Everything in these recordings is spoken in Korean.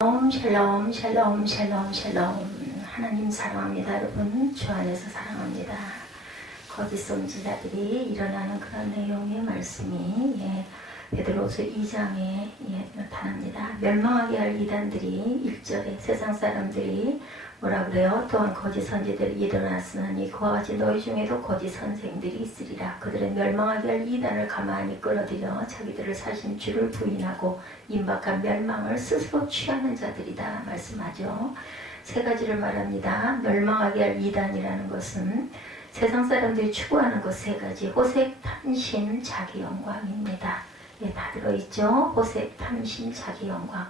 샬롬 샬롬 샬롬 샬롬. 하나님 사랑합니다. 여러분 주 안에서 사랑합니다. 거짓 선지자들이 일어나는 그런 내용의 말씀이 베드로서 2장에 나타납니다. 멸망하게 할 이단들이 1절에 세상 사람들이 뭐라 그래요? 또한 거짓 선지자들이 일어났으니 그와 같이 너희 중에도 거짓 선생들이 있으리라. 그들은 멸망하게 할 이단을 가만히 끌어들여 자기들을 사신 주를 부인하고 임박한 멸망을 스스로 취하는 자들이다 말씀하죠. 세 가지를 말합니다. 멸망하게 할 이단이라는 것은 세상 사람들이 추구하는 것 세 가지. 호색, 탐심, 자기 영광입니다. 다 들어있죠. 호색, 탐심, 자기 영광.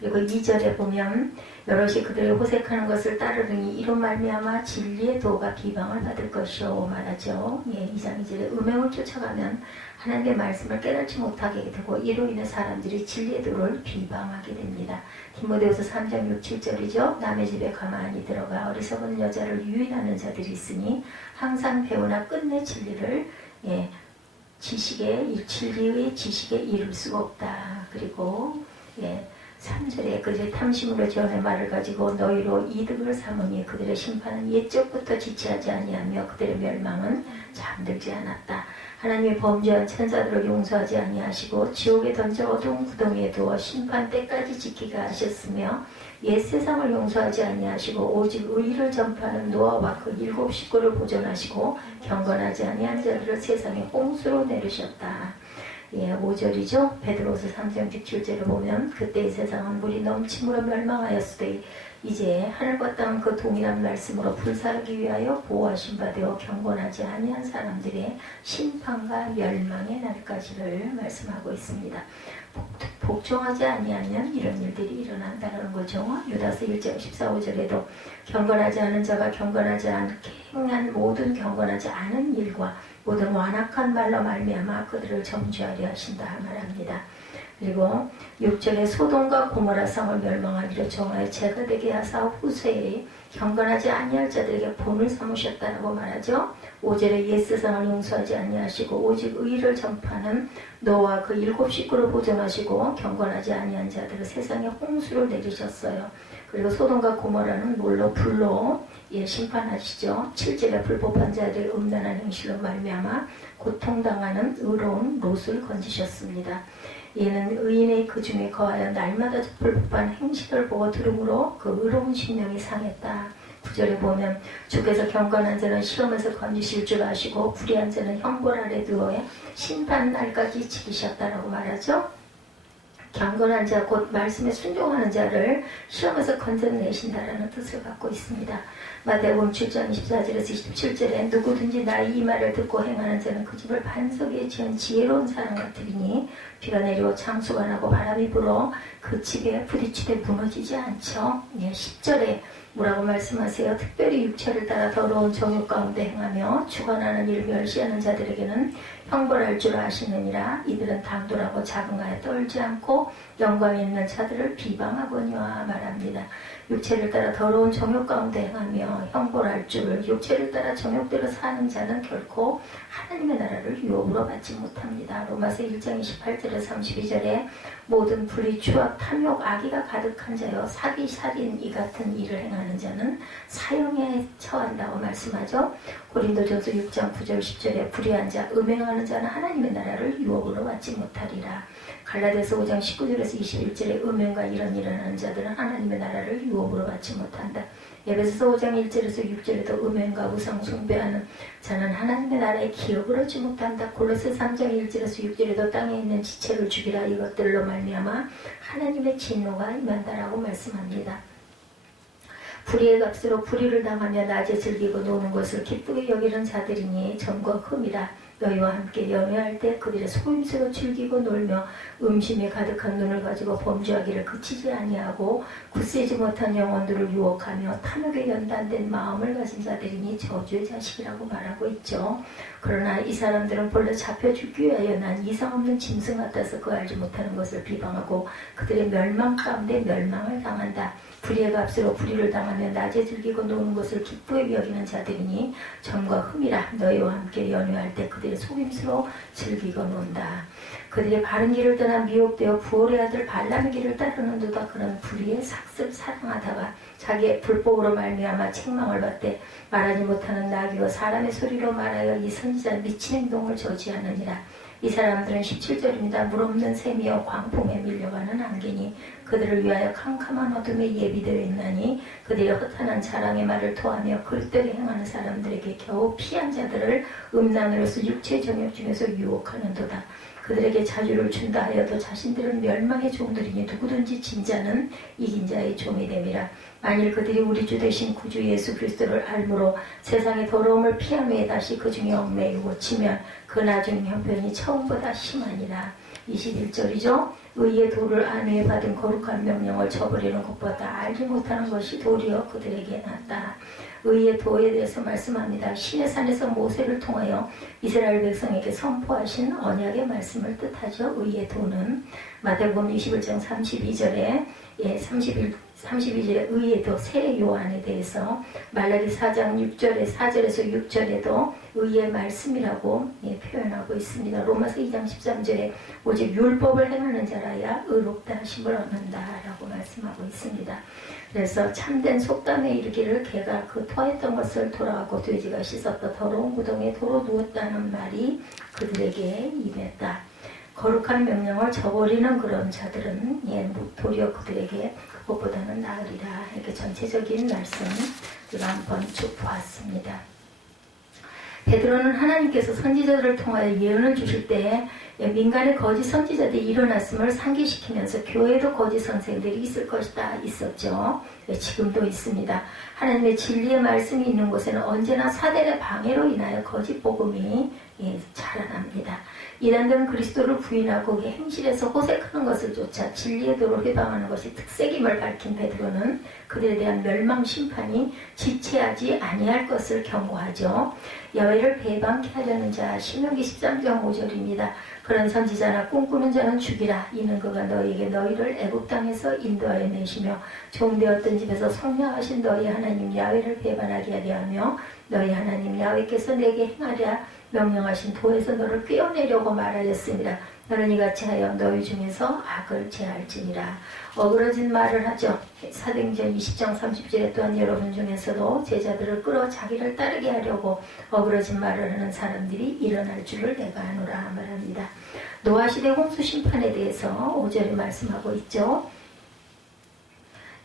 그리고 2절에 보면 여럿이 그들을 호색하는 것을 따르더니 이로 말미암아 진리의 도가 비방을 받을 것이요 말하죠. 2장 2절에 음행을 쫓아가면 하나님의 말씀을 깨닫지 못하게 되고 이로 인해 사람들이 진리의 도를 비방하게 됩니다. 디모데후서 3장 6, 7절이죠. 남의 집에 가만히 들어가 어리석은 여자를 유인하는 자들이 있으니 항상 배우나 끝내 진리를 진리의 지식에 이룰 수가 없다. 그리고 3절에 그들의 탐심으로 지어낸 말을 가지고 너희로 이득을 삼으니 그들의 심판은 옛적부터 지체하지 아니하며 그들의 멸망은 잠들지 않았다. 하나님의 범죄한 천사들을 용서하지 아니하시고 지옥에 던져 어두운 구덩이에 두어 심판 때까지 지키게 하셨으며 옛 세상을 용서하지 아니하시고 오직 의를 전파하는 노아와 그 7 식구를 보존하시고 경건하지 아니한 자들을 세상에 홍수로 내리셨다. 5절이죠. 베드로서 3장 7절을 보면 그때의 세상은 물이 넘침으로 멸망하였으되 이제 하늘과 땅은 그 동일한 말씀으로 불사르기 위하여 보호하신 바 되어 경건하지 아니한 사람들의 심판과 멸망의 날까지를 말씀하고 있습니다. 복종하지 아니하면 이런 일들이 일어난다는 거죠. 유다서 1장 14, 5절에도 경건하지 않은 자가 경건하지 않게 행한 모든 경건하지 않은 일과 모든 완악한 말로 말미암아 그들을 정죄하려 하신다 말합니다. 그리고 6절에 소돔과 고모라 성을 멸망하기로 정하여 죄가 되게 하사 후세에 경건하지 아니할 자들에게 본을 삼으셨다고 말하죠. 5절에 옛 세상을 용서하지 아니하시고 오직 의를 전파하는 노아와 그 7 식구를 보존하시고 경건하지 아니한 자들을 세상에 홍수를 내리셨어요. 그리고 소돔과 고모라는 물로 불로 심판하시죠. 7절에 불법한 자들의 음란한 행실로 말미암아 고통당하는 의로운 롯을 건지셨습니다. 얘는 의인의 그 중에 거하여 날마다 불법한 행실을 보고 들음으로 그 의로운 심령이 상했다. 9절에 보면 주께서 경건한 자는 시험에서 건지실 줄 아시고 불의한 자는 형벌 아래 두어 심판 날까지 지키셨다라고 말하죠. 경건한 자, 곧 말씀에 순종하는 자를 시험에서 건져내신다라는 뜻을 갖고 있습니다. 마태복음 7장 24절에서 27절에 누구든지 나의 이 말을 듣고 행하는 자는 그 집을 반석에 지은 지혜로운 사람 같으리니 비가 내리고 창수가 나고 바람이 불어 그 집에 부딪히되 무너지지 않죠. 10절에 뭐라고 말씀하세요? 특별히 육체를 따라 더러운 정욕 가운데 행하며 주관하는 일을 멸시하는 자들에게는 형벌할 줄 아시느니라. 이들은 당돌하고 자긍하여 떨지 않고 영광 있는 자들을 비방하거니와 말합니다. 육체를 따라 더러운 정욕 가운데 행하며 형벌할 줄, 육체를 따라 정욕대로 사는 자는 결코 하나님의 나라를 유업으로 받지 못합니다. 로마서 1장 28절에 32절에 모든 불의, 추악, 탐욕, 악의가 가득한 자여 사기, 살인 이 같은 일을 행하는 자는 사형에 처한다고 말씀하죠. 고린도전서 6장 9절 10절에 불의한 자, 음행하는 자는 하나님의 나라를 유업으로 받지 못하리라. 갈라디아서 5장 19절에서 21절에 음행과 이런 일을 하는 자들은 하나님의 나라를 유업으로 받지 못한다. 에베소서 5장 1절에서 6절에도 음행과 우상 숭배하는 자는 하나님의 나라에 기업을 얻지 못한다. 골로새 3장 1절에서 6절에도 땅에 있는 지체를 죽이라. 이것들로 말미암아 하나님의 진노가 임한다라고 말씀합니다. 불의의 값으로 불의를 당하며 낮에 즐기고 노는 것을 기쁘게 여기는 자들이니 점과 흠이라. 너희와 함께 연회할 때 그들의 소임새로 즐기고 놀며 음심이 가득한 눈을 가지고 범죄하기를 그치지 아니하고 굳세지 못한 영혼들을 유혹하며 탐욕에 연단된 마음을 가진 자들이니 저주의 자식이라고 말하고 있죠. 그러나 이 사람들은 본래 잡혀 죽기 위하여 난 이상 없는 짐승 같아서 그 알지 못하는 것을 비방하고 그들의 멸망 가운데 멸망을 당한다. 불의의 값으로 불의를 당하며 낮에 즐기고 노는 것을 기쁘게 여기는 자들이니 점과 흠이라. 너희와 함께 연회할 때 그들의 그들의 속임수로 즐기고 논다. 그들의 바른 길을 떠나 미혹되어 부올의 아들 발람의 길을 따르는도다. 그런 불의의 삭습 사랑하다가 자기의 불법으로 말미암아 책망을 받되 말하지 못하는 나귀와 사람의 소리로 말하여 이 선지자 미친 행동을 저지하느니라. 이 사람들은 17절입니다. 물없는 샘이여 광풍에 밀려가는 안개니 그들을 위하여 캄캄한 어둠에 예비되어 있나니 그들의 허탄한 자랑의 말을 토하며 그릇되게 행하는 사람들에게 겨우 피한 자들을 음란으로서 육체의 정욕 중에서 유혹하는도다. 그들에게 자주를 준다 하여도 자신들은 멸망의 종들이니 누구든지 진 자는 이긴 자의 종이 됨이라. 만일 그들이 우리 주 되신 구주 예수 그리스도를 알므로 세상의 더러움을 피한 후에 다시 그 중에 얽매이고 치면 그 나중 형편이 처음보다 심하니라. 21절이죠. 의의 도를 안 후에 받은 거룩한 명령을 저버리는 것보다 알지 못하는 것이 도리어 그들에게 낫다. 의의 도에 대해서 말씀합니다. 신의 산에서 모세를 통하여 이스라엘 백성에게 선포하신 언약의 말씀을 뜻하죠. 의의 도는 마태복음 21장 32절에 32절에 의의 도 새 요한에 대해서 말라기 4장 6절에 4절에서 6절에도 의의 말씀이라고 표현하고 있습니다. 로마서 2장 13절에 오직 율법을 행하는 자라야 의롭다 하심을 얻는다라고 말씀하고 있습니다. 그래서 참된 속담에 이르기를 개가 그 토했던 것을 돌아가고 돼지가 씻었다 더러운 구덩이에 도로 누웠다는 말이 그들에게 임했다. 거룩한 명령을 저버리는 그런 자들은 도리어 그들에게 그것보다는 나으리라. 이렇게 전체적인 말씀을 한번 쭉 보았습니다. 베드로는 하나님께서 선지자들을 통하여 예언을 주실 때에 민간의 거짓 선지자들이 일어났음을 상기시키면서 교회에도 거짓 선생들이 있을 것이다 있었죠. 지금도 있습니다. 하나님의 진리의 말씀이 있는 곳에는 언제나 사단의 방해로 인하여 거짓 복음이 자라납니다. 이단들은 그리스도를 부인하고 행실에서 호색하는 것을 쫓아 진리의 도로 회방하는 것이 특색임을 밝힌 베드로는 그들에 대한 멸망 심판이 지체하지 아니할 것을 경고하죠. 야훼를 배반케 하려는 자 신명기 13장 5절입니다. 그런 선지자나 꿈꾸는 자는 죽이라. 이는 그가 너희에게 너희를 애굽 땅에서 인도하여 내시며 종되었던 집에서 성령하신 너희 하나님 야훼를 배반하게 하려 하며 너희 하나님 야훼께서 내게 행하랴 명령하신 도에서 너를 꿰어내려고 말하였습니다. 너는 이같이 하여 너희 중에서 악을 제할지니라. 어그러진 말을 하죠. 사도행전 20장 30절에 또한 여러분 중에서도 제자들을 끌어 자기를 따르게 하려고 어그러진 말을 하는 사람들이 일어날 줄을 내가 아노라 말합니다. 노아시대 홍수 심판에 대해서 5절에 말씀하고 있죠.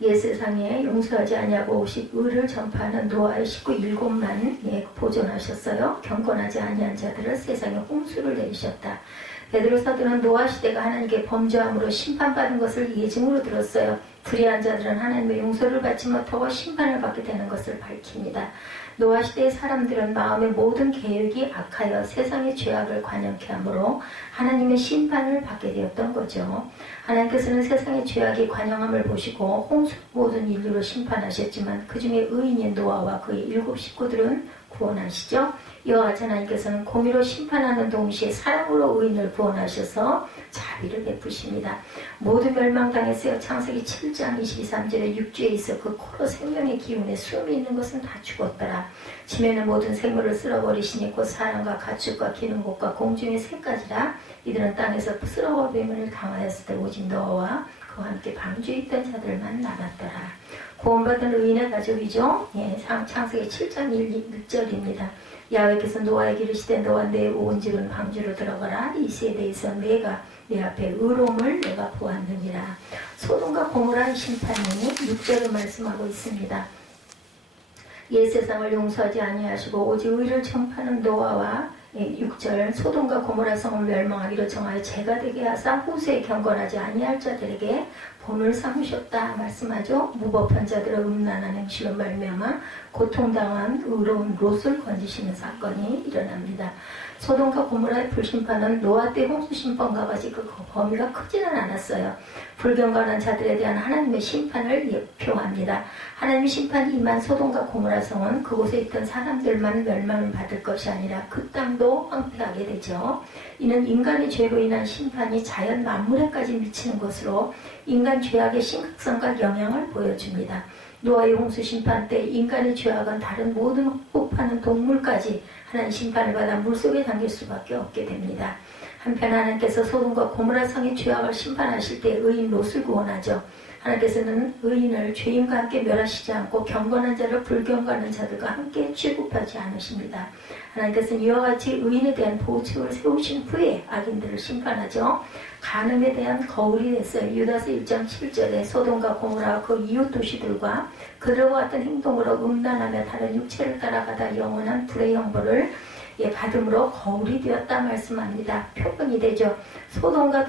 옛 세상에 용서하지 아니하고 오직 의를 전파하는 노아의 식구 7만 보존하셨어요. 경건하지 아니한 자들을 세상에 홍수를 내리셨다. 베드로 사도는 노아 시대가 하나님께 범죄함으로 심판받은 것을 예증으로 들었어요. 불의한 자들은 하나님의 용서를 받지 못하고 심판을 받게 되는 것을 밝힙니다. 노아 시대의 사람들은 마음의 모든 계획이 악하여 세상의 죄악을 관영케 하므로 하나님의 심판을 받게 되었던 거죠. 하나님께서는 세상의 죄악이 관영함을 보시고 홍수 모든 인류로 심판하셨지만 그 중에 의인인 노아와 그의 7 식구들은 구원하시죠. 이와 같이 하나님께서는 공의로 심판하는 동시에 사랑으로 의인을 구원하셔서 자비를 베푸십니다. 모두 멸망당했어요. 창세기 7장 22~23절에 육지에 있어 그 코로 생명의 기운에 숨이 있는 것은 다 죽었더라. 지면의 모든 생물을 쓸어버리시니 곧 사람과 가축과 기는 곳과 공중의 새까지라. 이들은 땅에서 쓸어버림을 당하였을 때 오직 노아와 그와 함께 방주에 있던 자들만 남았더라. 구원받은 의인의 가족이죠. 창세기 7장 1~6절입니다. 야훼께서 노아에게 이르시되 너와 내 온 집은 방주로 들어가라. 이 세대에서 내가 내 앞에 의로움을 내가 보았느니라. 소돔과 고모라의 심판이 6절을 말씀하고 있습니다. 옛 세상을 용서하지 아니하시고 오직 의를 전파하는 노아와 6절 소돔과 고모라 성을 멸망하기로 정하여 죄가 되게 하사 후세에 경건하지 아니할 자들에게 본을 삼으셨다 말씀하죠. 무법한 자들의 음란한 행실로 말미암아 고통당한 의로운 롯을 건지시는 사건이 일어납니다. 소돔과 고모라의 불심판은 노아 때 홍수심판과 같이 그 범위가 크지는 않았어요. 불경건한 자들에 대한 하나님의 심판을 예표합니다. 하나님의 심판이 임한 소돔과 고모라 성은 그곳에 있던 사람들만 멸망을 받을 것이 아니라 그 땅도 황폐하게 되죠. 이는 인간의 죄로 인한 심판이 자연 만물에까지 미치는 것으로 인간 죄악의 심각성과 영향을 보여줍니다. 노아의 홍수 심판 때 인간의 죄악은 다른 모든 호흡하는 동물까지 하나님 심판을 받아 물속에 잠길 수밖에 없게 됩니다. 한편 하나님께서 소돔과 고모라 성의 죄악을 심판하실 때 의인 롯을 구원하죠. 하나님께서는 의인을 죄인과 함께 멸하시지 않고 경건한 자를 불경건한 자들과 함께 취급하지 않으십니다. 하나님께서는 이와 같이 의인에 대한 보호책을 세우신 후에 악인들을 심판하죠. 간음에 대한 거울이 됐어요. 유다서 1장 7절에 소돔과 고모라와 그 이웃 도시들과 그들과 같은 행동으로 음란하며 다른 육체를 따라가다 영원한 불의 형벌을 받음으로 거울이 되었다 말씀합니다. 표본이 되죠. 소돔보다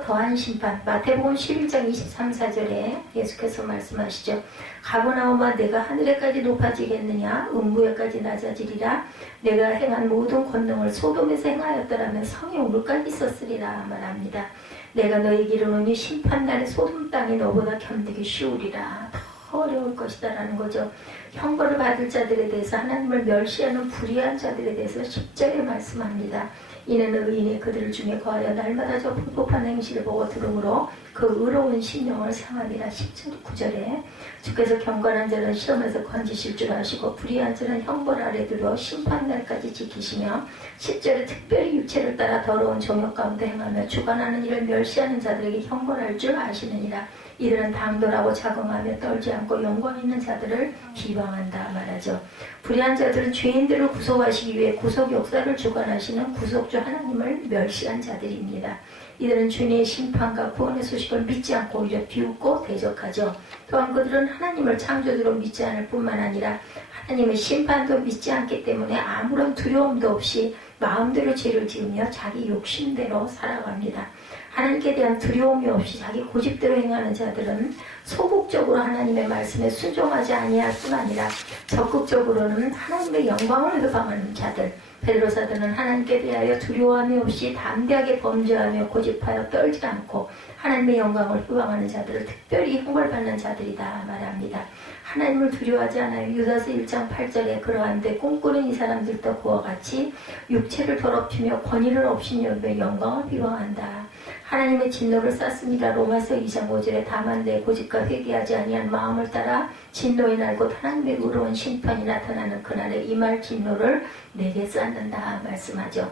더한 심판. 마태복음 11장 23, 4절에 예수께서 말씀하시죠. 가버나움아 내가 하늘에까지 높아지겠느냐 음부에까지 낮아지리라. 내가 행한 모든 권능을 소돔에서 행하였더라면 성에 오를까지 있었으리라 말합니다. 내가 너에게 이르노니 심판날에 소돔 땅이 너보다 견디기 쉬우리라. 더 어려울 것이다 라는 거죠. 형벌을 받을 자들에 대해서 하나님을 멸시하는 불의한 자들에 대해서 10절에 말씀합니다. 이는 의인이 그들 중에 거하여 날마다 저 불법한 행실을 보고 들음으로 그 의로운 심령을 상하리라. 10절 9절에 주께서 경건한 자는 시험에서 건지실 줄 아시고 불의한 자는 형벌 아래 두려 심판날까지 지키시며 10절에 특별히 육체를 따라 더러운 종욕 가운데 행하며 주관하는 일을 멸시하는 자들에게 형벌할 줄 아시느니라. 이들은 당돌하고 자긍하며 떨지 않고 영광 있는 자들을 비방한다 말하죠. 불의한 자들은 죄인들을 구속하시기 위해 구속 역사를 주관하시는 구속주 하나님을 멸시한 자들입니다. 이들은 주님의 심판과 구원의 소식을 믿지 않고 오히려 비웃고 대적하죠. 또한 그들은 하나님을 창조주로 믿지 않을 뿐만 아니라 하나님의 심판도 믿지 않기 때문에 아무런 두려움도 없이 마음대로 죄를 지으며 자기 욕심대로 살아갑니다. 하나님께 대한 두려움이 없이 자기 고집대로 행하는 자들은 소극적으로 하나님의 말씀에 순종하지 아니할 뿐 아니라 적극적으로는 하나님의 영광을 회방하는 자들, 베드로사도는 하나님께 대하여 두려움이 없이 담대하게 범죄하며 고집하여 떨지 않고 하나님의 영광을 회방하는 자들을 특별히 형벌받는 자들이다 말합니다. 하나님을 두려워하지 않아요. 유다서 1장 8절에 그러한데 꿈꾸는 이 사람들도 그와 같이 육체를 더럽히며 권위를 업신여기며 영광을 비방한다. 하나님의 진노를 쌌습니다. 로마서 2장 5절에 다만 내 고집과 회개하지 아니한 마음을 따라 진노의 날 곧 하나님의 의로운 심판이 나타나는 그날에 이 말 진노를 내게 쌌는다 말씀하죠.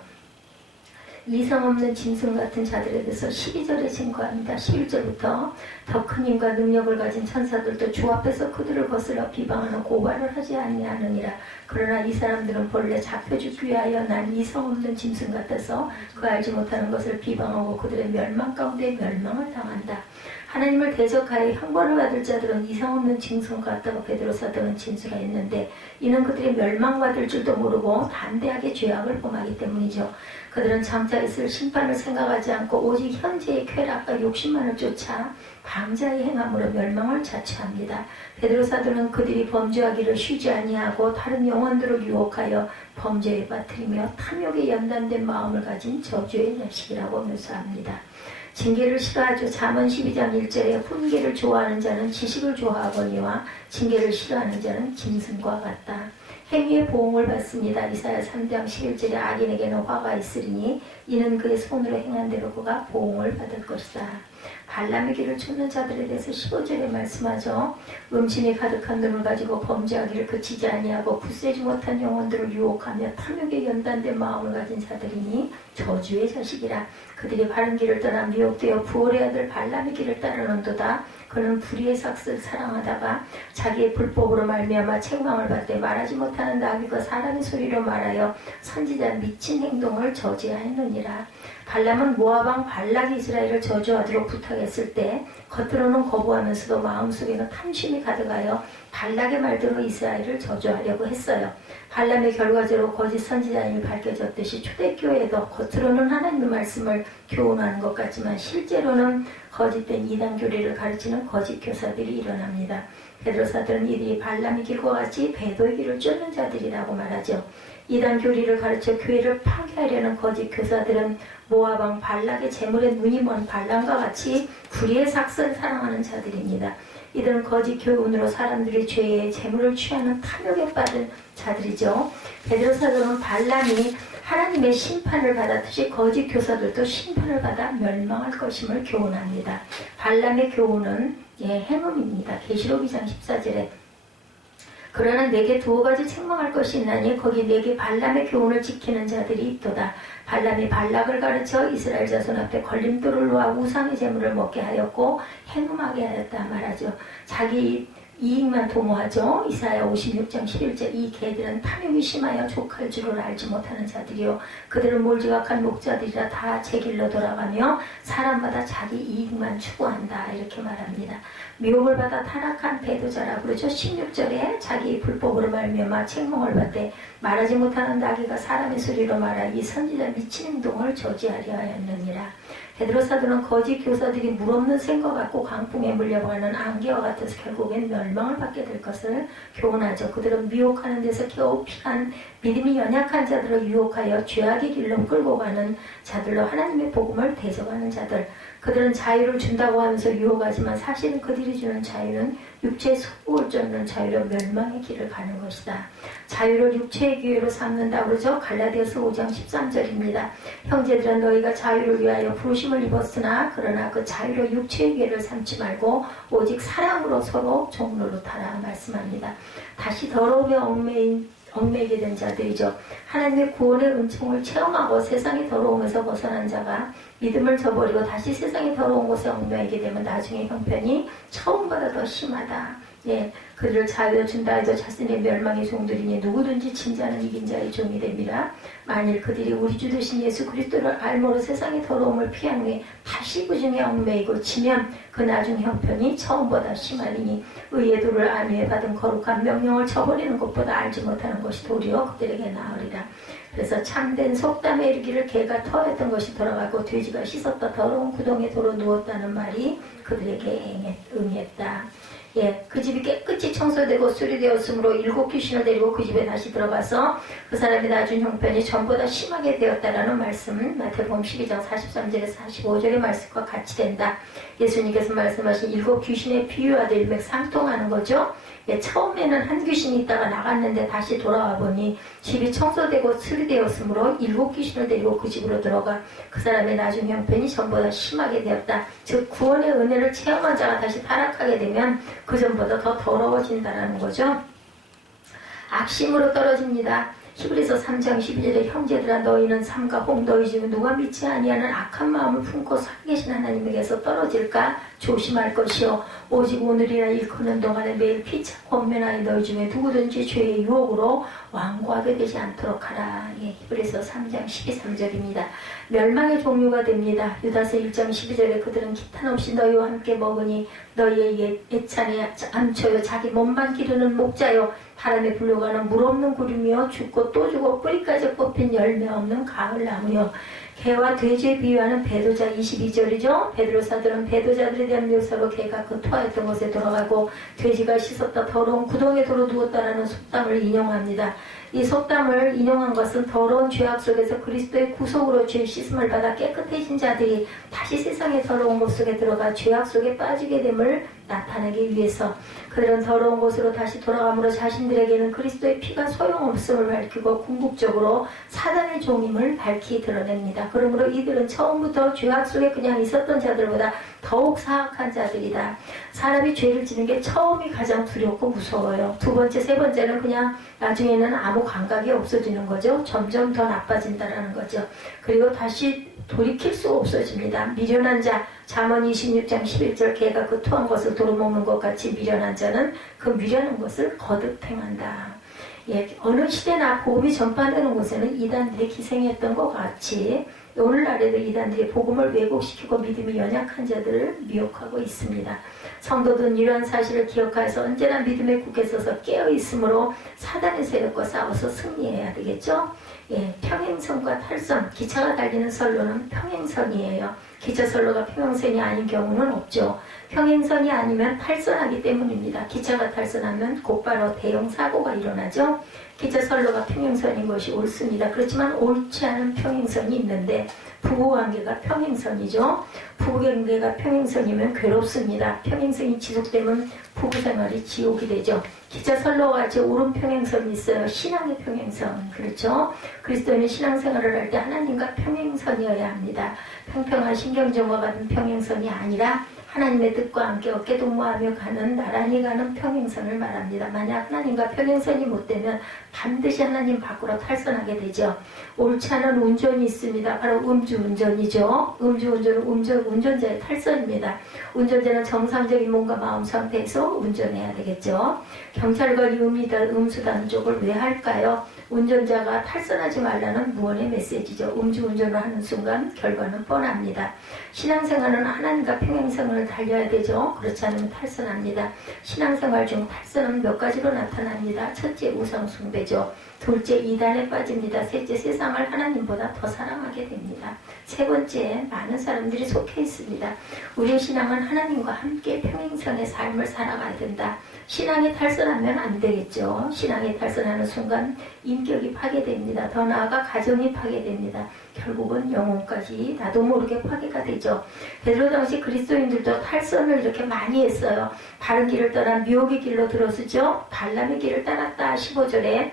이성 없는 짐승 같은 자들에 대해서 12절에 증거합니다. 11절부터 더 큰 힘과 능력을 가진 천사들도 주 앞에서 그들을 거슬러 비방하는 고발을 하지 아니하느니라. 그러나 이 사람들은 본래 잡혀 죽기 위하여 난 이성 없는 짐승 같아서 그 알지 못하는 것을 비방하고 그들의 멸망 가운데 멸망을 당한다. 하나님을 대적하여 형벌을 받을 자들은 이상 없는 짐승 같다고 베드로사도는 진술했는데 이는 그들이 멸망받을 줄도 모르고 담대하게 죄악을 범하기 때문이죠. 그들은 장차 있을 심판을 생각하지 않고 오직 현재의 쾌락과 욕심만을 쫓아 방자의 행함으로 멸망을 자처합니다. 베드로사도는 그들이 범죄하기를 쉬지 아니하고 다른 영혼들을 유혹하여 범죄에 빠뜨리며 탐욕에 연단된 마음을 가진 저주의 자식이라고 묘사합니다. 징계를 싫어하죠. 잠언 12장 1절에 훈계를 좋아하는 자는 지식을 좋아하거니와 징계를 싫어하는 자는 짐승과 같다. 행위의 보응을 받습니다. 이사야 3장 11절에 악인에게는 화가 있으리니 이는 그의 손으로 행한 대로 그가 보응을 받을 것이다. 발람의 길을 쫓는 자들에 대해서 15절에 말씀하죠. 음침이 가득한 눈을 가지고 범죄하기를 그치지 아니하고 굳세지 못한 영혼들을 유혹하며 탐욕에 연단된 마음을 가진 자들이니 저주의 자식이라. 그들이 바른 길을 떠나 미혹되어 부올의 아들 발람의 길을 따르는도다. 그는 불의의 삭슬을 사랑하다가 자기의 불법으로 말미암아 책망을 받되 말하지 못하는 나귀가 사람의 소리로 말하여 선지자 미친 행동을 저지하였느니라. 발람은 모압왕 발락이 이스라엘을 저주하도록 부탁했을 때 겉으로는 거부하면서도 마음속에는 탐심이 가득하여 발락의 말대로 이스라엘을 저주하려고 했어요. 발람의 결과적으로 거짓 선지자임이 밝혀졌듯이 초대교회에도 겉으로는 하나님의 말씀을 교훈하는 것 같지만 실제로는 거짓된 이단 교리를 가르치는 거짓 교사들이 일어납니다. 베드로사들은 이들이 발람의 길과 같이 배도의 길을 쫓는 자들이라고 말하죠. 이단 교리를 가르쳐 교회를 파괴하려는 거짓 교사들은 모압왕 발락의 재물에 눈이 먼 발람과 같이 불의의 삭슬을 사랑하는 자들입니다. 이들은 거짓 교훈으로 사람들이 죄의 재물을 취하는 탐욕에 빠진 자들이죠. 베드로 사도는 발람이 하나님의 심판을 받았듯이 거짓 교사들도 심판을 받아 멸망할 것임을 교훈합니다. 발람의 교훈은 행음입니다. 계시록 2장 14절에 그러나 내게 두어 가지 책망할 것이 있나니 거기 내게 발람의 교훈을 지키는 자들이 있도다. 발람이 발락을 가르쳐 이스라엘 자손 앞에 걸림돌을 놓아 우상의 제물을 먹게 하였고 행음하게 하였다 말하죠. 자기 이익만 도모하죠. 이사야 56장 11절 이 개들은 탐욕이 심하여 족할 줄을 알지 못하는 자들이요 그들은 몰지각한 목자들이라 다 제 길로 돌아가며 사람마다 자기 이익만 추구한다 이렇게 말합니다. 미혹을 받아 타락한 배도자라 그러죠. 16절에 자기 불법으로 말미암아 책망을 받되 말하지 못하는 나귀가 사람의 소리로 말하 이 선지자 미친 행동을 저지하려 하였느니라. 베드로 사도는 거짓 교사들이 물없는 샘과 같고 강풍에 물려가는 안개와 같아서 결국엔 멸망을 받게 될 것을 교훈하죠. 그들은 미혹하는 데서 겨우 피한 믿음이 연약한 자들을 유혹하여 죄악의 길로 끌고 가는 자들로 하나님의 복음을 대적하는 자들. 그들은 자유를 준다고 하면서 유혹하지만 사실은 그들이 주는 자유는 육체의 소욕을 쫓는 자유로 멸망의 길을 가는 것이다. 자유를 육체의 기회로 삼는다 그러죠. 갈라디아서 5장 13절입니다. 형제들아 너희가 자유를 위하여 부르심을 입었으나 그러나 그 자유로 육체의 기회를 삼지 말고 오직 사랑으로 서로 종로로 타라 말씀합니다. 다시 더러움에 얽매이게 된 자들이죠. 하나님의 구원의 은총을 체험하고 세상의 더러움에서 벗어난 자가 믿음을 저버리고 다시 세상의 더러운 곳에 얽매이게 되면 나중에 형편이 처음보다 더 심하다. 그들을 자유로 준다 해도 자신의 멸망의 종들이니 누구든지 진자는 이긴 자의 종이 됩니다. 만일 그들이 우리 주 되신 예수 그리스도를 알므로 세상의 더러움을 피한 후에 다시 그 중에 얽매이고 치면 그 나중 형편이 처음보다 심하리니 의의 도를 안위에 받은 거룩한 명령을 저버리는 것보다 알지 못하는 것이 도리어 그들에게 나으리라. 그래서 참된 속담에 이르기를 개가 터였던 것이 돌아가고 돼지가 씻었다 더러운 구덩이에 도로 누웠다는 말이 그들에게 응했다. 그 집이 깨끗이 청소되고 수리되었으므로 7 귀신을 데리고 그 집에 다시 들어가서 그 사람이 낳은 형편이 전보다 심하게 되었다라는 말씀 마태복음 12장 43절에서 45절의 말씀과 같이 된다. 예수님께서 말씀하신 7 귀신의 비유와도 일맥상통하는 거죠. 처음에는 한 귀신이 있다가 나갔는데 다시 돌아와 보니 집이 청소되고 수리되었으므로 7 귀신을 데리고 그 집으로 들어가 그 사람의 나중 형편이 전보다 심하게 되었다. 즉 구원의 은혜를 체험한 자가 다시 타락하게 되면 그 전보다 더 더러워진다라는 거죠. 악심으로 떨어집니다. 히브리서 3장 12절에 형제들아 너희는 삼가 혹 너희 중에 누가 믿지 아니하는 악한 마음을 품고 살계신 하나님에게서 떨어질까 조심할 것이요 오직 오늘이나 일컫는 동안에 매일 피차 권면하여 너희 중에 누구든지 죄의 유혹으로 완고하게 되지 않도록 하라. 히브리서 3장 12~13절입니다. 멸망의 종류가 됩니다. 유다서 1장 12절에 그들은 기탄 없이 너희와 함께 먹으니 너희의 애찬에 암초요 자기 몸만 기르는 목자요 바람에 불려가는 물 없는 구름이요 죽고 또 죽고 뿌리까지 뽑힌 열매 없는 가을나무요. 개와 돼지에 비유하는 배도자 22절이죠. 베드로 사도는 배도자들에 대한 묘사로 개가 그 토하였던 곳에 돌아가고 돼지가 씻었다 더러운 구덩이에 도로 누웠다라는 속담을 인용합니다. 이 속담을 인용한 것은 더러운 죄악 속에서 그리스도의 구속으로 죄 씻음을 받아 깨끗해진 자들이 다시 세상의 더러운 곳 속에 들어가 죄악 속에 빠지게 됨을 나타내기 위해서 그들은 더러운 곳으로 다시 돌아감으로 자신들에게는 그리스도의 피가 소용없음을 밝히고 궁극적으로 사단의 종임을 밝히 드러냅니다. 그러므로 이들은 처음부터 죄악 속에 그냥 있었던 자들보다 더욱 사악한 자들이다. 사람이 죄를 지는 게 처음이 가장 두렵고 무서워요. 두 번째, 세 번째는 그냥 나중에는 아무 감각이 없어지는 거죠. 점점 더 나빠진다라는 거죠. 그리고 다시 돌이킬 수가 없어집니다. 미련한 자, 잠언 26장 11절 개가 그 토한 것을 도로먹는 것 같이 미련한 자는 그 미련한 것을 거듭 행한다. 어느 시대나 복음이 전파되는 곳에는 이단들이 기생했던 것 같이 오늘날에도 이단들이 복음을 왜곡시키고 믿음이 연약한 자들을 미혹하고 있습니다. 성도들은 이러한 사실을 기억하여서 언제나 믿음에 굳게 서서 깨어있으므로 사단의 세력과 싸워서 승리해야 되겠죠. 평행선과 탈선, 기차가 달리는 선로는 평행선이에요. 기차 선로가 평행선이 아닌 경우는 없죠. 평행선이 아니면 탈선하기 때문입니다. 기차가 탈선하면 곧바로 대형 사고가 일어나죠. 기차 선로가 평행선인 것이 옳습니다. 그렇지만 옳지 않은 평행선이 있는데 부부관계가 평행선이죠. 부부관계가 평행선이면 괴롭습니다. 평행선이 지속되면 부부 생활이 지옥이 되죠. 기차선로와 같이 옳은 평행선이 있어요. 신앙의 평행선. 그렇죠? 그리스도인은 신앙생활을 할 때 하나님과 평행선이어야 합니다. 평평한 신경전과 같은 평행선이 아니라 하나님의 뜻과 함께 어깨동무하며 가는 나란히 가는 평행선을 말합니다. 만약 하나님과 평행선이 못되면 반드시 하나님 밖으로 탈선하게 되죠. 옳지 않은 운전이 있습니다. 바로 음주운전이죠. 음주운전은 운전자의 탈선입니다. 운전자는 정상적인 몸과 마음 상태에서 운전해야 되겠죠. 경찰관이 음수단속을 왜 할까요? 운전자가 탈선하지 말라는 무언의 메시지죠. 음주운전을 하는 순간 결과는 뻔합니다. 신앙생활은 하나님과 평행선을 달려야 되죠. 그렇지 않으면 탈선합니다. 신앙생활 중 탈선은 몇 가지로 나타납니다. 첫째, 우상숭배죠. 둘째, 이단에 빠집니다. 셋째, 세상을 하나님보다 더 사랑하게 됩니다. 세 번째, 많은 사람들이 속해 있습니다. 우리의 신앙은 하나님과 함께 평행선의 삶을 살아가야 된다. 신앙이 탈선하면 안 되겠죠. 신앙이 탈선하는 순간 인격이 파괴됩니다. 더 나아가 가정이 파괴됩니다. 결국은 영혼까지 나도 모르게 파괴가 되죠. 베드로 당시 그리스도인들도 탈선을 이렇게 많이 했어요. 바른 길을 떠나 미혹의 길로 들어서죠. 발람의 길을 따랐다. 15절에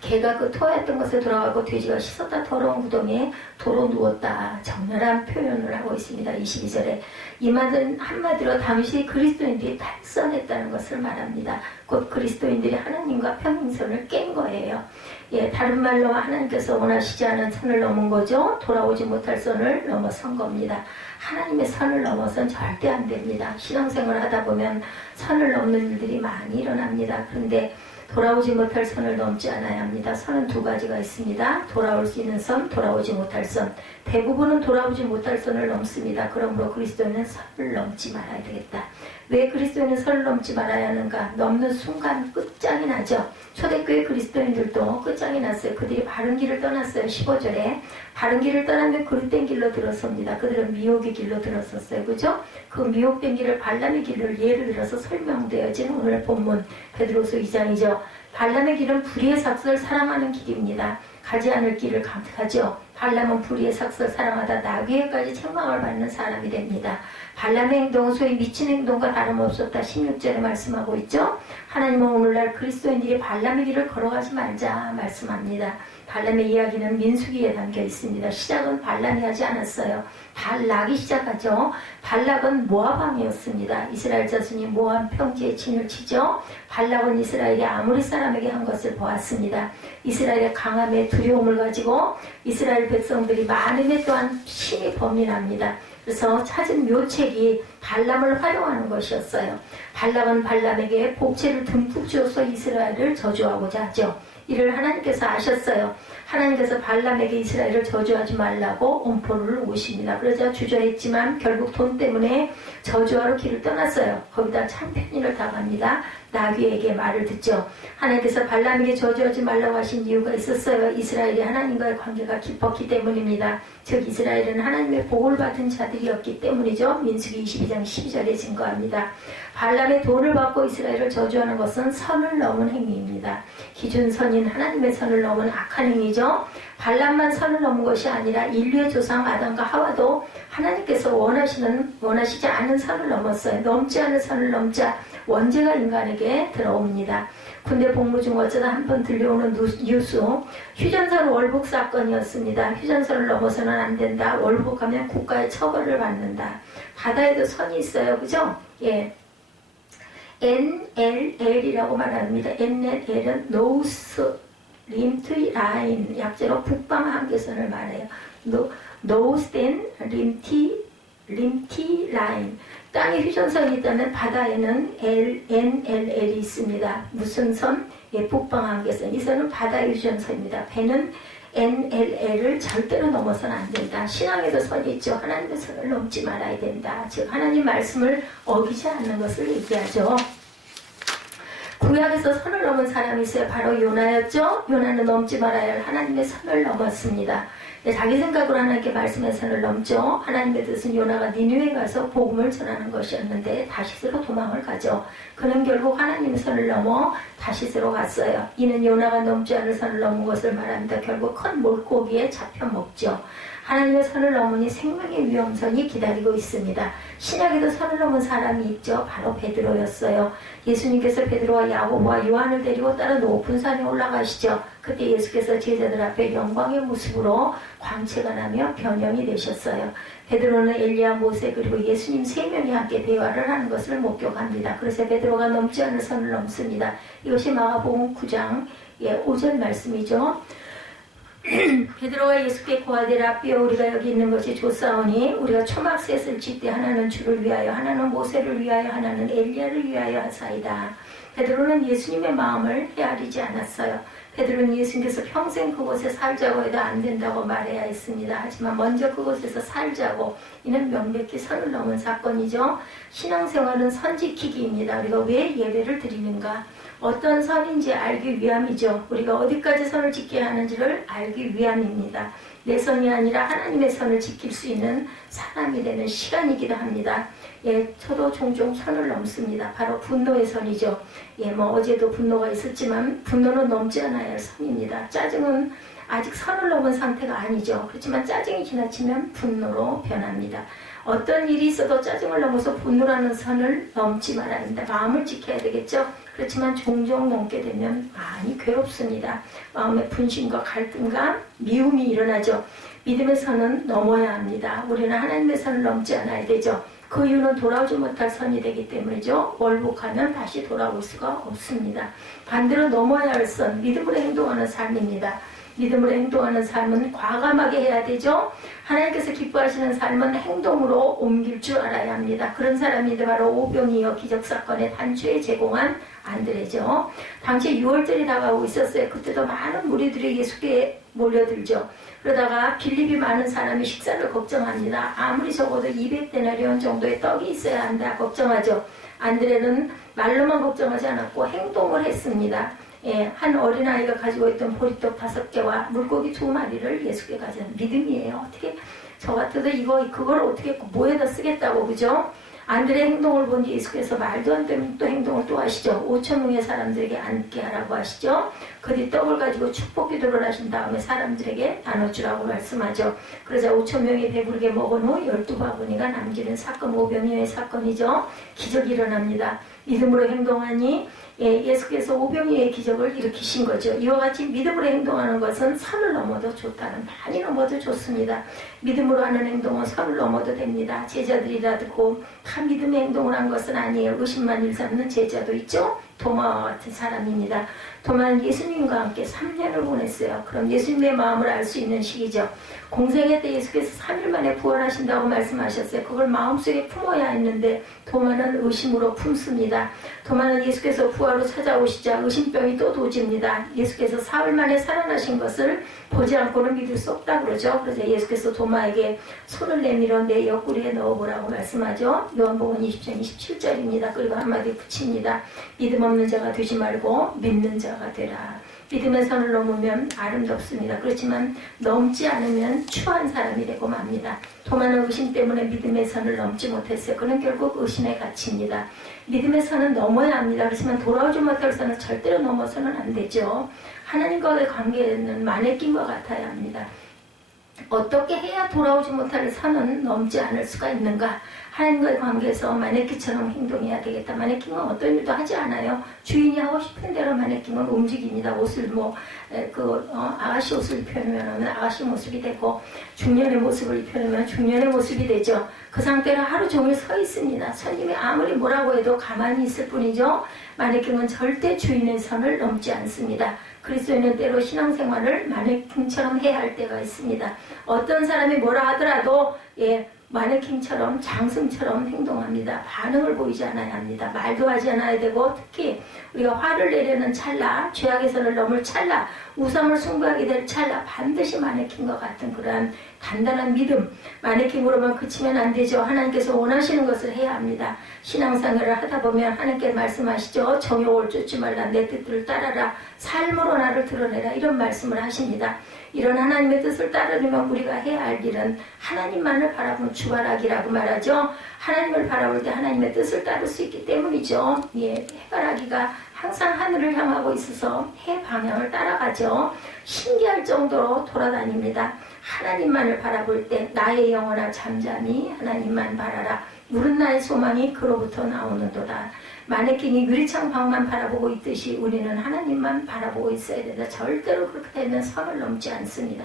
개가 그 토했던 것에 돌아가고 돼지가 씻었다 더러운 구덩이에 도로 누웠다. 적나라한 표현을 하고 있습니다. 22절에 이 말은 한마디로 당시 그리스도인들이 탈선했다는 것을 말합니다. 곧 그리스도인들이 하나님과 평행선을 깬 거예요. 예, 다른 말로 하나님께서 원하시지 않은 선을 넘은 거죠. 돌아오지 못할 선을 넘어선 겁니다. 하나님의 선을 넘어선 절대 안 됩니다. 신앙생활을 하다 보면 선을 넘는 일들이 많이 일어납니다. 그런데 돌아오지 못할 선을 넘지 않아야 합니다. 선은 두 가지가 있습니다. 돌아올 수 있는 선, 돌아오지 못할 선. 대부분은 돌아오지 못할 선을 넘습니다. 그러므로 그리스도인은 선을 넘지 말아야 되겠다. 왜 그리스도인은 선을 넘지 말아야 하는가? 넘는 순간 끝장이 나죠. 초대교회 그리스도인들도 끝장이 났어요. 그들이 바른 길을 떠났어요. 15절에 바른 길을 떠나면 그릇된 길로 들어섭니다. 그들은 미혹의 길로 들어섰어요. 그죠? 그 미혹된 길을 발람의 길을 예를 들어서 설명되어진 오늘 본문 베드로서 2장이죠. 발람의 길은 불의의 삭슬을 사랑하는 길입니다. 가지 않을 길을 가죠. 발람은 불의의 삭슬을 사랑하다 나귀에까지 책망을 받는 사람이 됩니다. 발람의 행동은 소위 미친 행동과 다름없었다. 16절에 말씀하고 있죠. 하나님은 오늘날 그리스도인들이 발람의 길을 걸어가지 말자 말씀합니다. 발람의 이야기는 민수기에 담겨 있습니다. 시작은 발람이 하지 않았어요. 발락이 시작하죠. 발락은 모압 왕이었습니다. 이스라엘 자손이 모압 평지에 진을 치죠. 발락은 이스라엘이 아모리 사람에게 한 것을 보았습니다. 이스라엘의 강함에 두려움을 가지고 이스라엘 백성들이 많음에 또한 심히 범민합니다. 그래서 찾은 묘책이 발람을 활용하는 것이었어요. 발락은 발람에게 복채를 듬뿍 주어서 이스라엘을 저주하고자 하죠. 이를 하나님께서 아셨어요. 하나님께서 발람에게 이스라엘을 저주하지 말라고 엄포를 놓으십니다. 그러자 주저했지만 결국 돈 때문에 저주하러 길을 떠났어요. 거기다 참편인을 당합니다. 나귀에게 말을 듣죠. 하나님께서 발람에게 저주하지 말라고 하신 이유가 있었어요. 이스라엘이 하나님과의 관계가 깊었기 때문입니다. 즉 이스라엘은 하나님의 복을 받은 자들이었기 때문이죠. 민수기 22장 12절에 증거합니다. 발람의 돈을 받고 이스라엘을 저주하는 것은 선을 넘은 행위입니다. 기준선인 하나님의 선을 넘은 악한 행위죠. 발람만 선을 넘은 것이 아니라 인류의 조상 아담과 하와도 하나님께서 원하시지 않은 선을 넘었어요. 넘지 않은 선을 넘자 원죄가 인간에게 들어옵니다. 군대 복무 중 어쩌다 한 번 들려오는 뉴스, 휴전선 월북 사건이었습니다. 휴전선을 넘어서는 안 된다. 월북하면 국가의 처벌을 받는다. 바다에도 선이 있어요. 그죠? 예. NLL이라고 말합니다. NLL은 North Limit Line, 약자로 북방 한계선을 말해요. North Limit Line. 땅에 휴전선이 있다면 바다에는 NLL이 있습니다. 무슨 선? 예, 북방 한계선. 이 선은 바다의 휴전선입니다. 배는 NLL을 절대로 넘어서는 안 된다. 신앙에도 선이 있죠. 하나님의 선을 넘지 말아야 된다. 즉 하나님 말씀을 어기지 않는 것을 얘기하죠. 구약에서 선을 넘은 사람이 있어요. 바로 요나였죠. 요나는 넘지 말아야 할 하나님의 선을 넘었습니다. 자기 생각으로 하나님께 말씀의 선을 넘죠. 하나님의 뜻은 요나가 니느웨에 가서 복음을 전하는 것이었는데 다시스로 도망을 가죠. 그는 결국 하나님의 선을 넘어 다시스로 갔어요. 이는 요나가 넘지 않을 선을 넘은 것을 말합니다. 결국 큰 물고기에 잡혀 먹죠. 하나님의 선을 넘으니 생명의 위험선이 기다리고 있습니다. 신약에도 선을 넘은 사람이 있죠. 바로 베드로였어요. 예수님께서 베드로와 야고보와 요한을 데리고 따라 높은 산에 올라가시죠. 그때 예수께서 제자들 앞에 영광의 모습으로 광채가 나며 변형이 되셨어요. 베드로는 엘리야, 모세 그리고 예수님 세 명이 함께 대화를 하는 것을 목격합니다. 그래서 베드로가 넘지 않을 선을 넘습니다. 이것이 마가복음 9장 5절 말씀이죠. 베드로가 예수께 고하되라 삐어 우리가 여기 있는 것이 좋사오니 우리가 초막셋을 짓되 하나는 주를 위하여 하나는 모세를 위하여 하나는 엘리야를 위하여 하사이다. 베드로는 예수님의 마음을 헤아리지 않았어요. 베드로는 예수님께서 평생 그곳에 살자고 해도 안 된다고 말해야 했습니다. 하지만 먼저 그곳에서 살자고, 이는 명백히 선을 넘은 사건이죠. 신앙생활은 선 지키기입니다. 우리가 왜 예배를 드리는가? 어떤 선인지 알기 위함이죠. 우리가 어디까지 선을 지켜야 하는지를 알기 위함입니다. 내 선이 아니라 하나님의 선을 지킬 수 있는 사람이 되는 시간이기도 합니다. 저도 종종 선을 넘습니다. 바로 분노의 선이죠. 어제도 분노가 있었지만 분노는 넘지 않아야 할 선입니다. 짜증은 아직 선을 넘은 상태가 아니죠. 그렇지만 짜증이 지나치면 분노로 변합니다. 어떤 일이 있어도 짜증을 넘어서 분노라는 선을 넘지 말아야 합니다. 마음을 지켜야 되겠죠. 그렇지만 종종 넘게 되면 많이 괴롭습니다. 마음의 분심과 갈등과 미움이 일어나죠. 믿음의 선은 넘어야 합니다. 우리는 하나님의 선을 넘지 않아야 되죠. 그 이유는 돌아오지 못할 선이 되기 때문이죠. 월복하면 다시 돌아올 수가 없습니다. 반대로 넘어야 할 선, 믿음으로 행동하는 삶입니다. 믿음으로 행동하는 삶은 과감하게 해야 되죠. 하나님께서 기뻐하시는 삶은 행동으로 옮길 줄 알아야 합니다. 그런 사람이 바로 오병이어 기적사건의 단추에 제공한 안드레죠. 당시 6월절이 다가오고 있었어요. 그때도 많은 무리들이 예수께 몰려들죠. 그러다가 빌립이 많은 사람이 식사를 걱정합니다. 아무리 적어도 200데나리온 정도의 떡이 있어야 한다 걱정하죠. 안드레는 말로만 걱정하지 않았고 행동을 했습니다. 한 어린아이가 가지고 있던 보리떡 5개와 물고기 2마리를 예수께 가져온 믿음이에요. 어떻게 저 같아도 그걸 어떻게 뭐에다 쓰겠다고, 그죠? 안드레 행동을 본 예수께서 말도 안 되는 또 행동을 또 하시죠. 5,000명의 사람들에게 앉게 하라고 하시죠. 그 뒤 떡을 가지고 축복 기도를 하신 다음에 사람들에게 나눠주라고 말씀하죠. 그러자 5,000명이 배부르게 먹은 후 12바구니가 남기는 사건, 오병이어의 사건이죠. 기적이 일어납니다. 믿음으로 행동하니 예수께서 오병이어의 기적을 일으키신 거죠. 이와 같이 믿음으로 행동하는 것은 선을 넘어도 좋다는, 많이 넘어도 좋습니다. 믿음으로 하는 행동은 선을 넘어도 됩니다. 제자들이라도 다 믿음의 행동을 한 것은 아니에요. 의심만 일삼는 제자도 있죠. 도마와 같은 사람입니다. 도마는 예수님과 함께 3년을 보냈어요. 그럼 예수님의 마음을 알 수 있는 시기죠. 공생애 때 예수께서 3일 만에 부활하신다고 말씀하셨어요. 그걸 마음속에 품어야 했는데 도마는 의심으로 품습니다. 도마는 예수께서 부활로 찾아오시자 의심병이 또 도집니다. 예수께서 사흘 만에 살아나신 것을 보지 않고는 믿을 수 없다 그러죠. 그래서 예수께서 도마에게 손을 내밀어 내 옆구리에 넣어보라고 말씀하죠. 요한복음 20장 27절입니다. 그리고 한마디 붙입니다. 믿음 없는 자가 되지 말고 믿는 자가 되라. 믿음의 선을 넘으면 아름답습니다. 그렇지만 넘지 않으면 추한 사람이 되고 맙니다. 도마는 의심 때문에 믿음의 선을 넘지 못했어요. 그는 결국 의심에 갇힙니다. 믿음의 선은 넘어야 합니다. 그렇지만 돌아오지 못할 선은 절대로 넘어서는 안 되죠. 하나님과의 관계는 마네킹과 같아야 합니다. 어떻게 해야 돌아오지 못할 선은 넘지 않을 수가 있는가? 하나님과의 관계에서 마네킹처럼 행동해야 되겠다. 마네킹은 어떤 일도 하지 않아요. 주인이 하고 싶은 대로 마네킹은 움직입니다. 옷을 아가씨 옷을 입혀놓으면 아가씨 모습이 되고, 중년의 모습을 입혀놓으면 중년의 모습이 되죠. 그 상태로 하루 종일 서 있습니다. 손님이 아무리 뭐라고 해도 가만히 있을 뿐이죠. 마네킹은 절대 주인의 선을 넘지 않습니다. 그리스도인은 때로 신앙생활을 마네킹처럼 해야 할 때가 있습니다. 어떤 사람이 뭐라 하더라도 마네킹처럼 장승처럼 행동합니다. 반응을 보이지 않아야 합니다. 말도 하지 않아야 되고, 특히 우리가 화를 내려는 찰나, 죄악의 선을 넘을 찰나, 우상을 숭배하게 될 찰나, 반드시 마네킹과 같은 그러한 단단한 믿음, 마네킹으로만 그치면 안 되죠. 하나님께서 원하시는 것을 해야 합니다. 신앙생활을 하다 보면 하나님께 말씀하시죠. 정욕을 쫓지 말라, 내 뜻들을 따라라, 삶으로 나를 드러내라, 이런 말씀을 하십니다. 이런 하나님의 뜻을 따르려면 우리가 해야 할 일은 하나님만을 바라보는 주바라기라고 말하죠. 하나님을 바라볼 때 하나님의 뜻을 따를 수 있기 때문이죠. 예, 해바라기가 항상 하늘을 향하고 있어서 해 방향을 따라가죠. 신기할 정도로 돌아다닙니다. 하나님만을 바라볼 때 나의 영혼아 잠잠히 하나님만 바라라. 물은 나의 소망이 그로부터 나오는도다. 마네킹이 유리창 방만 바라보고 있듯이 우리는 하나님만 바라보고 있어야 된다. 절대로 그렇게 되면 선을 넘지 않습니다.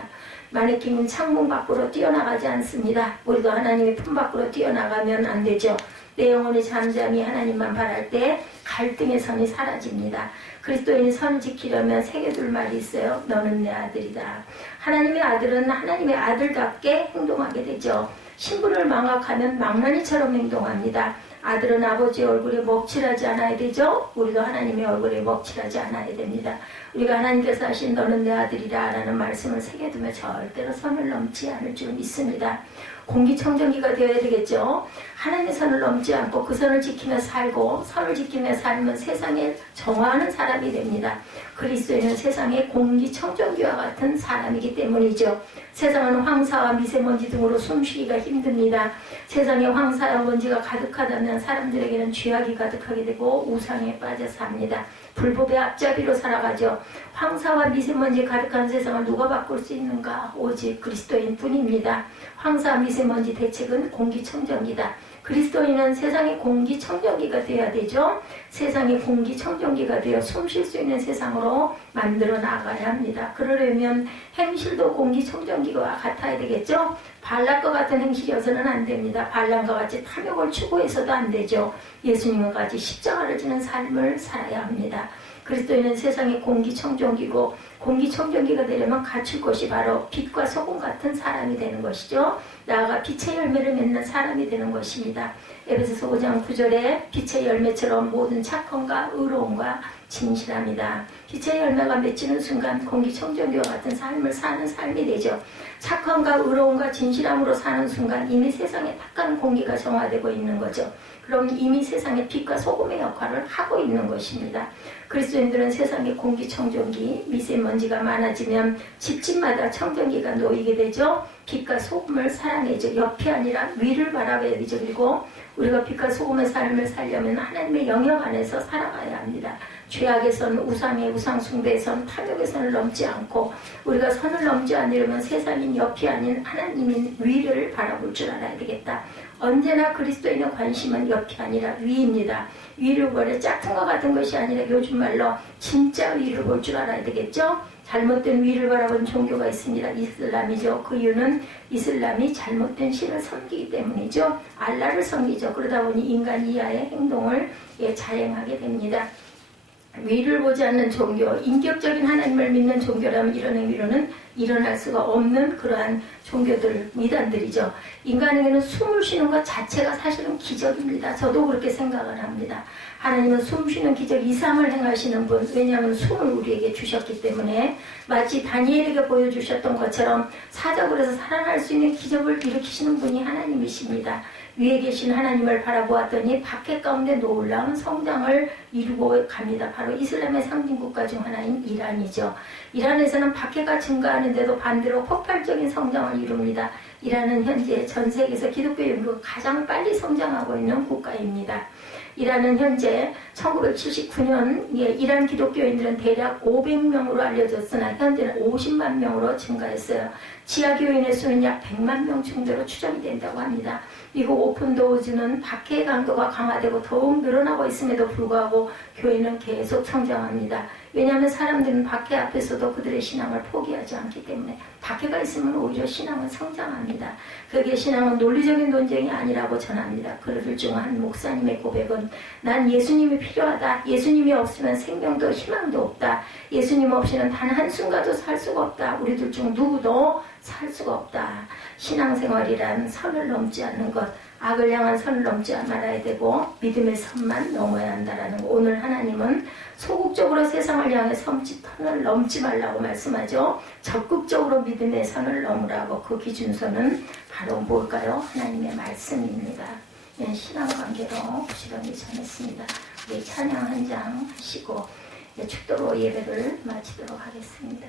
마네킹은 창문 밖으로 뛰어나가지 않습니다. 우리도 하나님의 품 밖으로 뛰어나가면 안 되죠. 내 영혼이 잠잠히 하나님만 바랄 때 갈등의 선이 사라집니다. 그리스도인이 선을 지키려면 새겨둘 말이 있어요. 너는 내 아들이다. 하나님의 아들은 하나님의 아들답게 행동하게 되죠. 신분을 망각하면 망나니처럼 행동합니다. 아들은 아버지의 얼굴에 먹칠하지 않아야 되죠. 우리도 하나님의 얼굴에 먹칠하지 않아야 됩니다. 우리가 하나님께서 하신 너는 내 아들이라 라는 말씀을 새겨두면 절대로 선을 넘지 않을 줄 믿습니다. 공기청정기가 되어야 되겠죠. 하나님의 선을 넘지 않고 그 선을 지키며 살고 선을 지키며 살면 세상에 정화하는 사람이 됩니다. 그리스도인은 세상의 공기청정기와 같은 사람이기 때문이죠. 세상은 황사와 미세먼지 등으로 숨쉬기가 힘듭니다. 세상에 황사와 먼지가 가득하다면 사람들에게는 죄악이 가득하게 되고 우상에 빠져 삽니다. 불법의 앞잡이로 살아가죠. 황사와 미세먼지 가득한 세상을 누가 바꿀 수 있는가? 오직 그리스도인 뿐입니다. 황사와 미세먼지 대책은 공기청정기다. 그리스도인은 세상의 공기청정기가 되어야 되죠. 세상의 공기청정기가 되어 숨 쉴 수 있는 세상으로 만들어 나가야 합니다. 그러려면 행실도 공기청정기와 같아야 되겠죠. 발람과 같은 행실이어서는 안 됩니다. 발람과 같이 탐욕을 추구해서도 안 되죠. 예수님과 같이 십자가를 지는 삶을 살아야 합니다. 그리스도인은 세상의 공기청정기고 공기청정기가 되려면 갖출 것이 바로 빛과 소금 같은 사람이 되는 것이죠. 나아가 빛의 열매를 맺는 사람이 되는 것입니다. 에베소서 5장 9절에 빛의 열매처럼 모든 착함과 의로움과 진실합니다. 빛의 열매가 맺히는 순간 공기청정기와 같은 삶을 사는 삶이 되죠. 착함과 의로움과 진실함으로 사는 순간 이미 세상에 탁한 공기가 정화되고 있는 거죠. 그럼 이미 세상에 빛과 소금의 역할을 하고 있는 것입니다. 그리스도인들은 세상의 공기청정기, 미세먼지가 많아지면 집집마다 청정기가 놓이게 되죠. 빛과 소금을 사랑해죠. 옆이 아니라 위를 바라봐야 되죠. 그리고 우리가 빛과 소금의 삶을 살려면 하나님의 영역 안에서 살아가야 합니다. 죄악에선 우상의 우상 숭배에선 탐욕의 선을 넘지 않고 우리가 선을 넘지 않으려면 세상인 옆이 아닌 하나님인 위를 바라볼 줄 알아야 되겠다. 언제나 그리스도인의 관심은 옆이 아니라 위입니다. 위를 보려 짝퉁 것 같은 것이 아니라 요즘 말로 진짜 위를 볼 줄 알아야 되겠죠. 잘못된 위를 바라본 종교가 있습니다. 이슬람이죠. 그 이유는 이슬람이 잘못된 신을 섬기기 때문이죠. 알라를 섬기죠. 그러다 보니 인간 이하의 행동을 자행하게 됩니다. 위를 보지 않는 종교, 인격적인 하나님을 믿는 종교라면 이런 행위로는 일어날 수가 없는 그러한 종교들, 미단들이죠. 인간에게는 숨을 쉬는 것 자체가 사실은 기적입니다. 저도 그렇게 생각을 합니다. 하나님은 숨 쉬는 기적 이상을 행하시는 분, 왜냐하면 숨을 우리에게 주셨기 때문에 마치 다니엘에게 보여주셨던 것처럼 사적으로 해서 살아날 수 있는 기적을 일으키시는 분이 하나님이십니다. 위에 계신 하나님을 바라보았더니 밖에 가운데 놀라운 성장을 이루고 갑니다. 바로 이슬람의 상징국가 중 하나인 이란이죠. 이란에서는 박해가 증가하는데도 반대로 폭발적인 성장을 이룹니다. 이란은 현재 전 세계에서 기독교 인구가 가장 빨리 성장하고 있는 국가입니다. 이란은 현재 1979년 이란 기독교인들은 대략 500명으로 알려졌으나 현재는 50만 명으로 증가했어요. 지하교인의 수는 약 100만 명 정도로 추정이 된다고 합니다. 미국 오픈도어즈는 박해의 강도가 강화되고 더욱 늘어나고 있음에도 불구하고 교회는 계속 성장합니다. 왜냐하면 사람들은 박해 앞에서도 그들의 신앙을 포기하지 않기 때문에 박해가 있으면 오히려 신앙은 성장합니다. 그게 신앙은 논리적인 논쟁이 아니라고 전합니다. 그들 중 한 목사님의 고백은 난 예수님이 필요하다. 예수님이 없으면 생명도 희망도 없다. 예수님 없이는 단 한순간도 살 수가 없다. 우리들 중 누구도 살 수가 없다. 신앙생활이란 선을 넘지 않는 것, 악을 향한 선을 넘지 말아야 되고 믿음의 선만 넘어야 한다라는 거. 오늘 하나님은 소극적으로 세상을 향해 선을 넘지 말라고 말씀하죠. 적극적으로 믿음의 선을 넘으라고. 그 기준선은 바로 뭘까요? 하나님의 말씀입니다. 신앙관계로 부지런히 전했습니다. 우리 찬양 한 장 하시고 축도로 예배를 마치도록 하겠습니다.